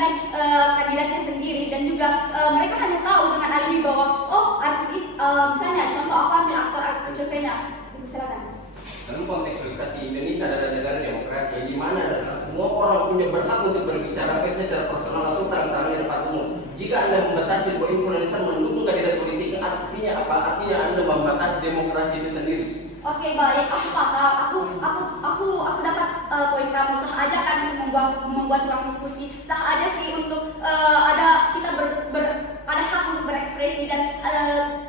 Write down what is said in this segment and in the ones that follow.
menilai kandidatnya sendiri, dan juga mereka hanya tahu dengan alibi bahwa oh artis misalnya contoh aku ambil aktor Jovena, silakan. Dalam kontekstualisasi Indonesia adalah negara demokrasi di mana semua orang punya berhak untuk berbicara baik secara personal atau terang-terangan di depan umum. Jika Anda membatasi bahwa influencer mendukung kandidat politik, artinya apa? Artinya Anda membatasi demokrasi itu sendiri. Oke, baik, aku paham. Aku dapat poin kamu. Sah aja kan membuat ruang diskusi. Sah aja sih untuk kita ada hak untuk berekspresi dan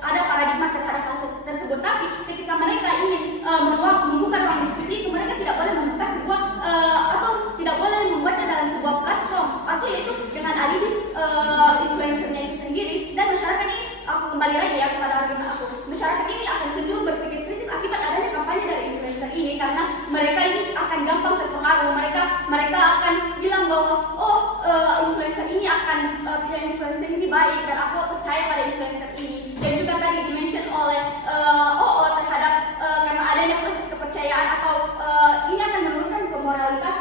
ada paradigma terhadap hal tersebut. Tapi ketika mereka ingin membuka ruang diskusi itu, mereka tidak boleh membuka sebuah atau tidak boleh membuatnya dalam sebuah platform, atau yaitu dengan alibi influencernya itu sendiri. Dan masyarakat ini, aku kembali lagi ya kepada argumen aku, masyarakat ini akan cenderung berpikir kritis akibat adanya kampanye dari influencer ini, karena mereka ini akan gampang terpengaruh. Mereka akan bilang bahwa influencer ini akan influencer ini baik dan aku percaya pada influencer ini. Dan juga tadi dimention oleh terhadap karena adanya proses kepercayaan atau ini akan menurunkan moralitas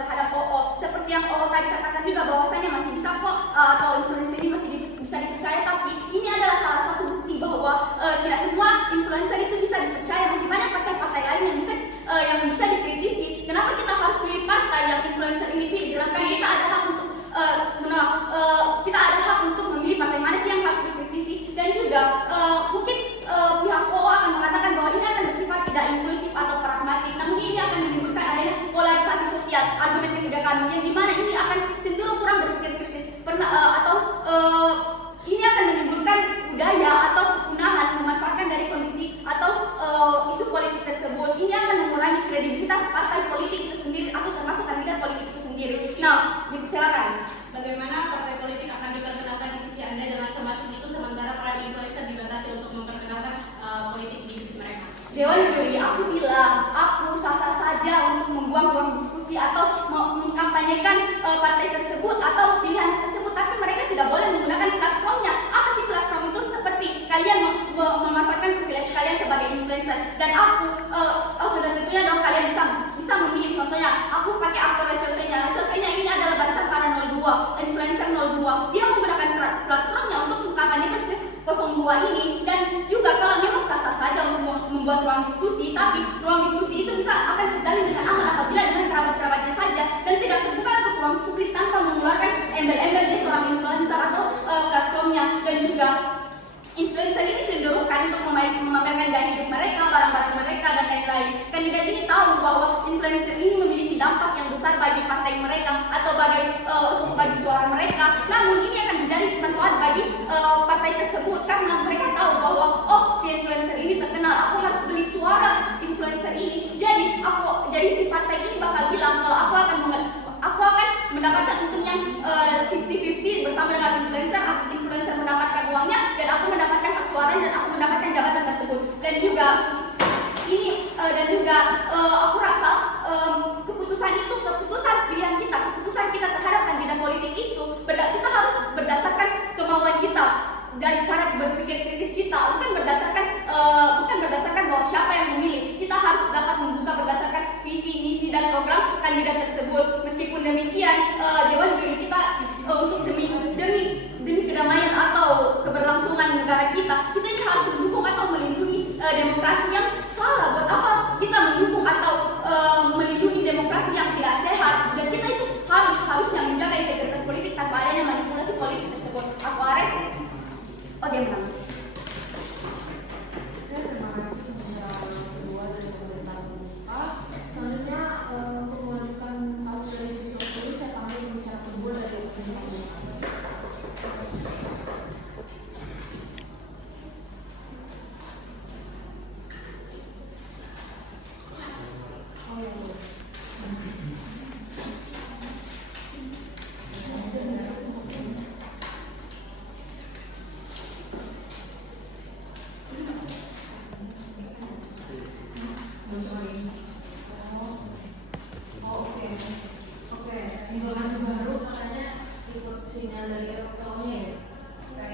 terhadap seperti yang tadi katakan juga bahwasanya masih bisa kok atau influencer ini masih bisa dipercaya. Tapi ini adalah salah satu bukti bahwa tidak semua influencer itu bisa dipercaya. Masih banyak partai-partai lain yang bisa dikritisi. Kenapa kita harus pilih partai yang influencer ini pilih? Sedangkan kita ada hak untuk memilih partai mana sih yang harus dikritisi. Dan juga mungkin pihak akan mengatakan bahwa ini akan bersifat tidak inklusif atau pragmatik. Namun ini akan menimbulkan adanya polarisasi sosial. Argumen ketiga kami yang dimana ini akan cenderung kurang berpikir kritis ini akan menimbulkan budaya atau kepunahan memanfaatkan dari kondisi atau isu politik tersebut. Ini akan mengurangi kredibilitas partai politik itu sendiri atau termasuk kandidat politik itu sendiri. Nah, silakan. Bagaimana partai politik akan diperkenalkan di sisi Anda dengan semasif itu, sementara para influencer dibatasi untuk memperkenalkan politik di sisi mereka? Dewan juri, aku bilang aku sah-sah saja untuk membuang ruang diskusi atau mengkampanyekan partai tersebut atau pilihan tersebut, tapi mereka tidak boleh menggunakan platformnya. Apa sih platform itu? Seperti kalian memanfaatkan privilege kalian sebagai influencer, dan aku sudah tentunya dong kalian bisa memilih. Contohnya aku pakai aktor Rachel Fenya ini adalah barisan para 02, influencer 02. Dia menggunakan platformnya untuk mengkampanyekan 02 ini, dan juga kalau memang sah-sah saja untuk membuat ruang diskusi, tapi ruang diskusi itu akan terjalin dengan aman apabila dengan kerabat-kerabatnya saja dan tidak terbuka untuk ruang publik tanpa mengeluarkan embel-embel dia seorang influencer atau platformnya. Dan juga influencer ini cenderung kan untuk memamerkan gaya hidup mereka, barang-barang mereka, dan lain-lain. Kandidat ini tahu bahwa influencer ini memiliki dampak yang besar bagi partai mereka atau bagi suara mereka. Namun ini akan menjadi manfaat bagi partai tersebut, karena mereka tahu bahwa si influencer ini terkenal, aku harus beli suara influencer ini. Jadi si partai ini bakal bilang kalau aku akan mendapatkan untung yang 50-50 bersama dengan influencer mendapatkan uangnya, dan aku mendapatkan hak suara, dan aku mendapatkan jabatan tersebut. Dan juga aku rasa keputusan pilihan kita, keputusan kita terhadap kandidat politik itu kita harus berdasarkan kemauan kita dan cara berpikir kritis kita, bukan berdasarkan bahwa siapa yang memilih. Kita harus dapat membuka berdasarkan visi, misi, dan program kandidat tersebut. Meskipun demikian, dewan juri kita untuk demi kedamaian atau keberlangsungan negara kita ini harus mendukung atau melindungi demokrasi yang salah. Buat apa kita mendukung atau melindungi demokrasi yang tidak sehat? Dan kita itu harusnya menjaga integritas politik tanpa adanya manipulasi politik tersebut. Aku Ares. Dia menang. Terima kasih kedua dari komentar pembuka. Selanjutnya untuk melanjutkan tamu dari sisi waktu, saya panggil pembicara kedua dari komentar pembuka. Informasi baru katanya ikut sinyal dari elektroniknya ya,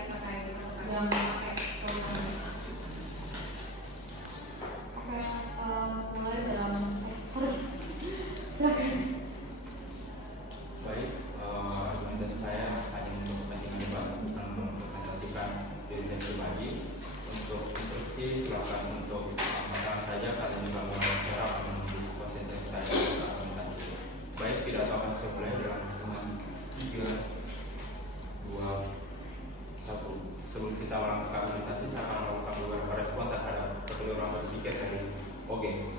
pakai yang pakai elektronik. Oke, mulai dalam silakan. Baik, argumentasi saya mulai dalam hitungan 3, 2, 1. Sebelum kita melakukan argumentasi, saya akan melakukan beberapa respon terhadap keseluruhan berpikir dari Oke. 1.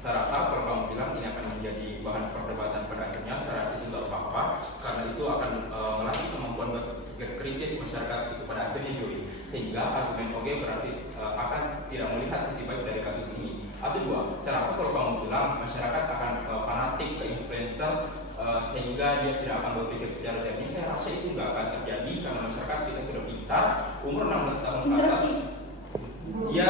Saya rasa kalau kamu bilang ini akan menjadi bahan perdebatan pada akhirnya, saya rasa itu tidak apa-apa karena itu akan melatih kemampuan berpikir kritis masyarakat itu pada akhirnya Juri, sehingga argumen Oke berarti akan tidak melihat sisi baik dari kasus ini. Atau 2, saya rasa kalau kamu bilang masyarakat akan fanatik ke influencer sehingga dia tidak akan berpikir secara jernih, saya rasa itu nggak akan terjadi karena masyarakat kita sudah pintar, umur 16 tahun ke atas, ya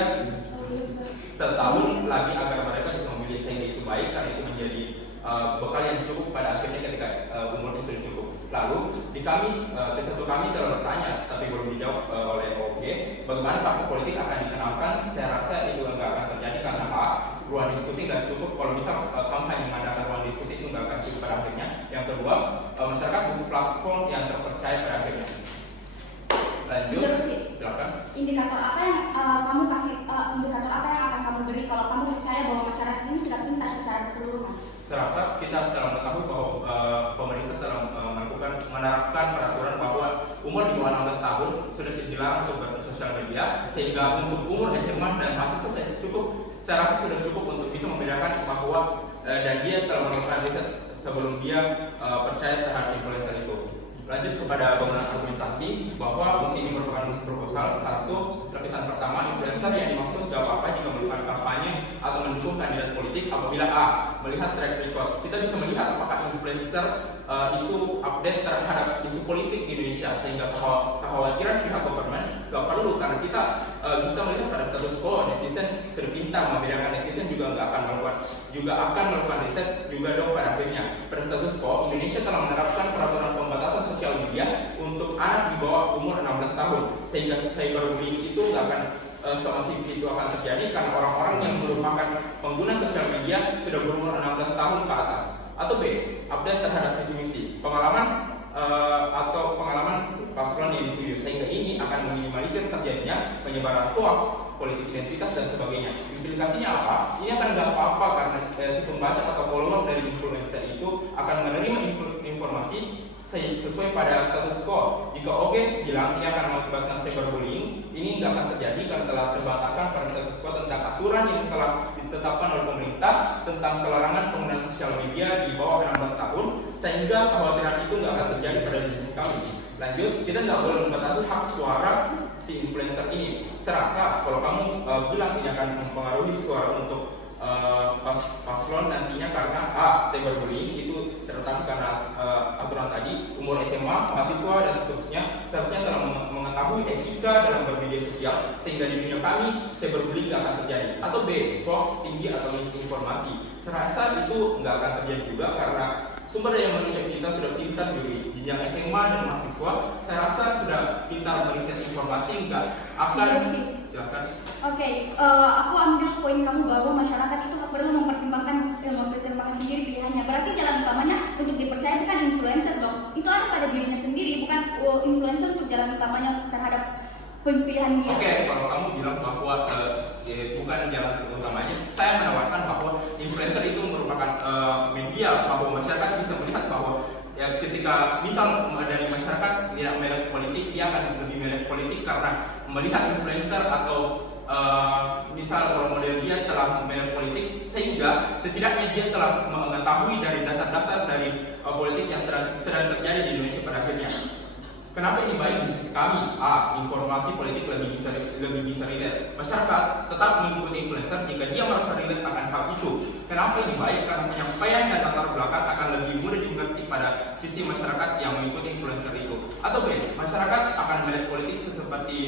setahun lagi agar mereka bisa memilih sehingga itu baik karena itu menjadi bekal yang cukup pada akhirnya ketika umurnya sudah cukup. Lalu di kami, T1 kami telah bertanya tapi belum dijawab oleh Oke, bagaimana partai politik akan dikenalkan? Saya rasa itu nggak akan terjadi karena ruang diskusi nggak cukup. Kalau misal kamu hanya mengadakan ruang diskusi itu nggak akan cukup pada akhirnya. Yang kedua, masyarakat butuh platform yang terpercaya pada akhirnya. Lanjut, silakan. Indikator apa yang kamu kasih? Indikator apa yang akan kamu beri kalau kamu percaya bahwa masyarakat ini sudah pintar secara keseluruhan? Saya rasa kita telah mengetahui bahwa pemerintah telah menerapkan peraturan bahwa umur di bawah 16 tahun sudah dilarang untuk bersosial media, sehingga untuk umur SMA dan mahasiswa saya rasa sudah cukup untuk bisa membedakan bahwa dan dia telah melakukan riset sebelum dia percaya terhadap influencer itu. Lanjut kepada bangunan argumentasi bahwa fungsi ini merupakan fungsi proposal. 1. Lapisan pertama, influencer yang dimaksud gak apa-apa jika melakukan kampanye atau mendukung kandidat politik apabila melihat track record. Kita bisa melihat apakah influencer itu update terhadap isu politik di Indonesia, sehingga kekhawatiran pihak government gak perlu karena kita bisa melihat pada status quo. Netizen sudah pintar membedakan, netizen juga akan melakukan riset juga dong pada akhirnya. Pada status quo, Indonesia telah menerapkan peraturan pembatasan sosial media untuk anak di bawah umur 16 tahun, sehingga cyberbullying itu nggak akan semasif itu akan terjadi karena orang-orang yang merupakan pengguna sosial media sudah berumur 16 tahun ke atas. Atau B, update terhadap visi misi, pengalaman paslon yang dituju, sehingga ini akan meminimalisir terjadinya penyebaran hoax, politik identitas dan sebagainya. Implikasinya apa? Ini akan nggak apa-apa karena si pembaca atau follower dari influencer itu akan menerima informasi sesuai pada status quo. Jika Oke bilang ini akan mengakibatkan cyberbullying, ini nggak akan terjadi karena telah terbantahkan pada status quo tentang aturan yang telah ditetapkan oleh pemerintah tentang kelarangan penggunaan sosial media di bawah 16 tahun, sehingga kekhawatiran itu nggak akan terjadi pada sisi kami. Lanjut, kita nggak boleh membatasi hak suara si influencer ini. Saya rasa kalau kamu bilang ini akan mempengaruhi suara untuk paslon nantinya karena cyberbullying itu terletak karena aturan tadi, umur SMA, mahasiswa dan seterusnya seharusnya telah mengetahui etika dalam bermedia sosial, sehingga di dunia kami cyberbullying tidak akan terjadi. Atau B, hoax tinggi atau misinformasi. Saya rasa itu nggak akan terjadi juga karena sumber daya manusia kita sudah pintar di jenjang SMA dan mahasiswa. Saya rasa sudah pintar meriset informasi, nggak akan. Silakan. Oke, aku ambil poin kamu bahwa masyarakat itu perlu mempertimbangkan sendiri pilihannya. Berarti jalan utamanya untuk dipercaya bukan influencer dong. Itu ada pada dirinya sendiri, bukan influencer untuk jalan utamanya terhadap pilihan dia. Oke, kalau kamu bilang bahwa bukan jalan utamanya, saya menawarkan bahwa influencer itu merupakan media bahwa masyarakat bisa melihat bahwa ketika misal dari masyarakat tidak melek politik, dia akan lebih melek politik karena melihat influencer atau misal role model dia telah melek politik, sehingga setidaknya dia telah mengetahui dari dasar-dasar dari politik yang sedang terjadi di Indonesia pada akhirnya. Kenapa ini baik di sisi kami? Informasi politik lebih bisa relate. Masyarakat tetap mengikuti influencer jika dia merasa relate akan hal itu. Kenapa ini baik? Karena penyampaian dan latar belakang akan lebih mudah dimengerti pada sisi masyarakat yang mengikuti influencer itu. Atau B, masyarakat akan melihat politik seperti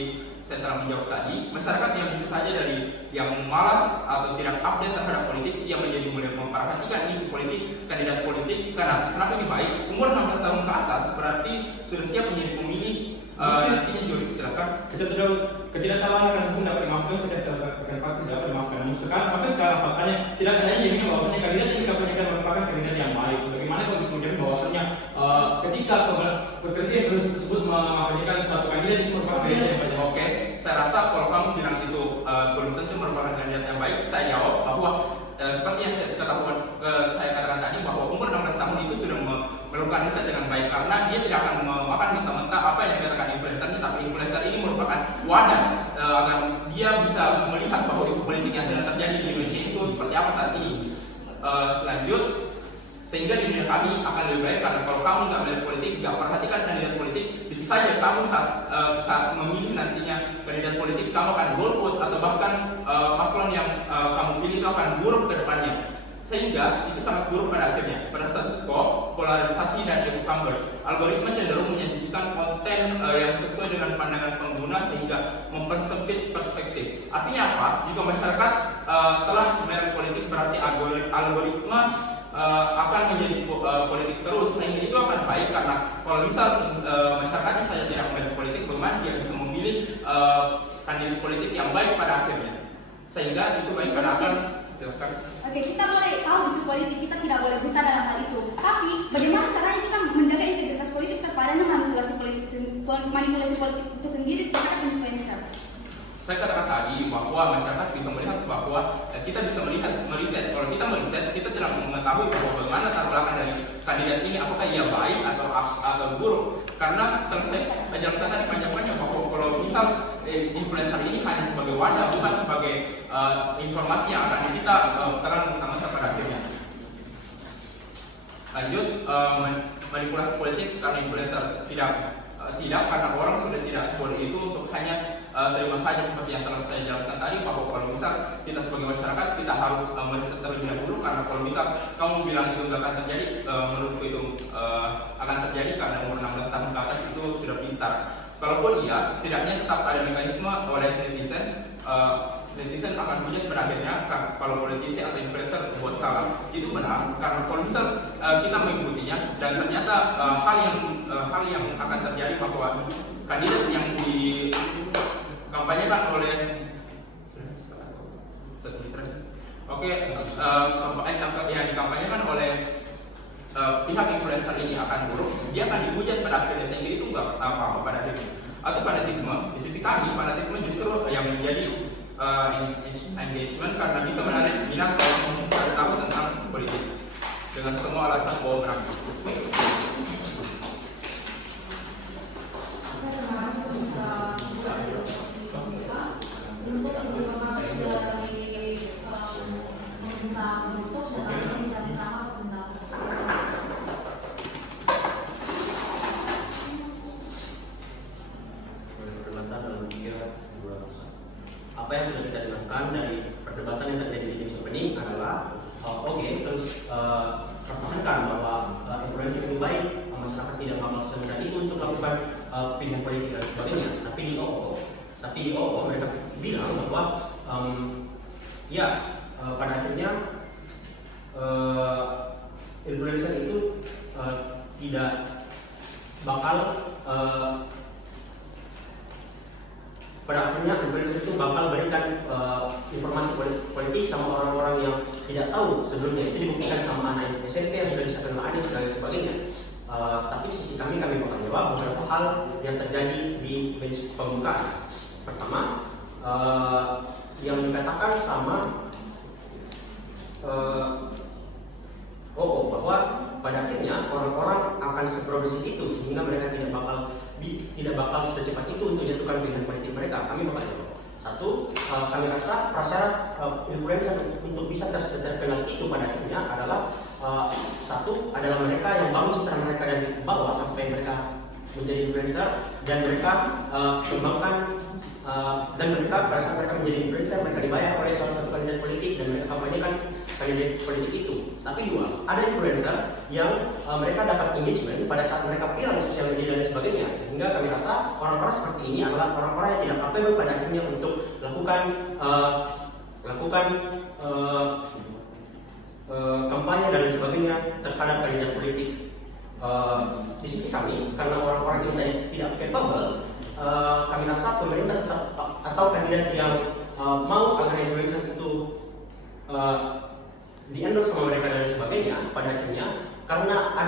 saya telah menjawab tadi. Masyarakat yang bisa saja dari yang malas atau tidak update terhadap politik, yang menjadi mulai memperhatikan isu politik, kandidat politik. Karena kenapa ini baik? Umur 16 tahun ke atas berarti sudah siap menjadi pemilih. Nantinya juga silakan. Ketidaktahuan akan hukum dapat dimaafkan, ketidaktahuan tidak dapat dimaafkan. Sampai sekarang faktanya tidak hanya jadi bahwasanya kandidat yang dikabarkan merupakan kandidat yang baik. Bagaimana kalau disebutkan bahwasanya ketika pekerja tersebut mengabadikan suatu kandidat itu merupakan kandidat yang baik. Oke, saya rasa kalau kamu bilang itu belum tentu merupakan kandidat yang baik, saya jawab bahwa seperti yang saya katakan tadi bahwa umur 16 tahun melakukan riset dengan baik, karena dia tidak akan memakan mentah-mentah apa yang dikatakan influencernya, tapi influencer ini merupakan wadah agar dia bisa melihat bahwa isu politik yang sedang terjadi di Indonesia itu seperti apa saat ini. Selanjut, sehingga di dunia kami akan lebih baik karena kalau kamu nggak melihat politik, nggak perhatikan kandidat politik, bisa saja kamu saat memilih nantinya kandidat politik kamu akan golput atau bahkan paslon yang kamu pilih itu akan buruk ke depannya. Sehingga itu sangat buruk pada akhirnya. Pada status quo, polarisasi dan echo chambers, algoritma cenderung menyajikan konten yang sesuai dengan pandangan pengguna sehingga mempersempit perspektif. Artinya apa? Jika masyarakat telah merek politik, berarti algoritma akan menjadi politik terus, sehingga itu akan baik karena kalau misal masyarakatnya saja tidak memilih politik, bagaimana dia bisa memilih kandidat politik yang baik pada akhirnya. Sehingga itu baik pada akan silakan. Oke, kita boleh tahu isu politik, kita tidak boleh buta dalam hal itu. Tapi bagaimana caranya kita menjaga integritas politik terhadap manipulasi politik itu sendiri terhadap influencer? Saya katakan tadi bahwa masyarakat bisa melihat bahwa kita bisa meriset. Kalau kita meriset, kita tidak mengetahui bahwa bagaimana latar belakang dari kandidat ini, apakah ia baik atau buruk. Karena saya jelaskan tadi panjang-panjang bahwa kalau misal influencer ini hanya sebagai wadah, bukan sebagai informasi yang akan kita terang utama pada akhirnya. Lanjut, manipulasi politik karena influencer tidak karena orang sudah tidak seperti itu untuk hanya terima saja seperti yang telah saya jelaskan tadi, bahwa kalau misal kita sebagai masyarakat kita harus meriset terlebih dahulu, karena kalau misal kamu bilang itu nggak akan terjadi, menurutku itu akan terjadi karena umur 16 tahun ke atas itu sudah pintar. Kalaupun iya, setidaknya tetap ada mekanisme oleh netizen akan hujat pada akhirnya kalau politisi atau influencer buat salah. Itu benar, karena kalau misal kita mengikutinya dan ternyata hal yang akan terjadi bahwa kandidat yang dikampanyekan oleh yang dikampanyekan oleh pihak influencer ini akan buruk, dia akan dihujat pada akhirnya, sehingga itu nggak apa-apa pada akhirnya. Atau fanatisme, di sisi kami fanatisme justru yang menjadi engagement karena bisa menarik minat orang mencari tahu tentang politik dengan semua alasan bahwa berang. Apa yang sudah kita dengarkan dari perdebatan yang terjadi di News Opening adalah terus pertahankan bahwa influencer itu baik, masyarakat tidak bakal semudah itu untuk melakukan pilihan politik dan sebagainya. Tapi di OO mereka bilang bahwa pada akhirnya influencer itu tidak bakal pada akhirnya influencer itu bakal berikan informasi politik sama orang-orang yang tidak tahu sebelumnya. Itu dibuktikan sama anak SMP yang sudah bisa kenal Anies dan sebagainya. Tapi di sisi kami bakal jawab beberapa hal yang terjadi di bench pembukaan. Pertama, yang dikatakan sama bahwa pada akhirnya orang-orang akan seprogresif itu sehingga mereka tidak bakal secepat itu untuk menjatuhkan pilihan politik mereka. Kami bakal jawab. Satu, kami rasa prasyarat influencer untuk bisa terkenal itu pada akhirnya adalah satu adalah mereka yang bangun citra mereka dari bawah sampai mereka menjadi influencer, dan mereka kembangkan dan mereka pada saat mereka menjadi influencer mereka dibayar oleh salah satu kandidat politik dan mereka kampanyekan kandidat politik itu. Tapi dua, ada influencer yang mereka dapat engagement pada saat mereka viral di sosial media dan sebagainya, sehingga kami rasa orang-orang seperti ini adalah orang-orang yang tidak capable pada akhirnya untuk lakukan kampanye dan sebagainya terhadap kandidat politik. Di sisi kami, karena orang-orang ini tidak capable, kami rasa pemerintah atau kandidat yang mau agar influencer itu di endorse sama mereka dan sebagainya, pada akhirnya karena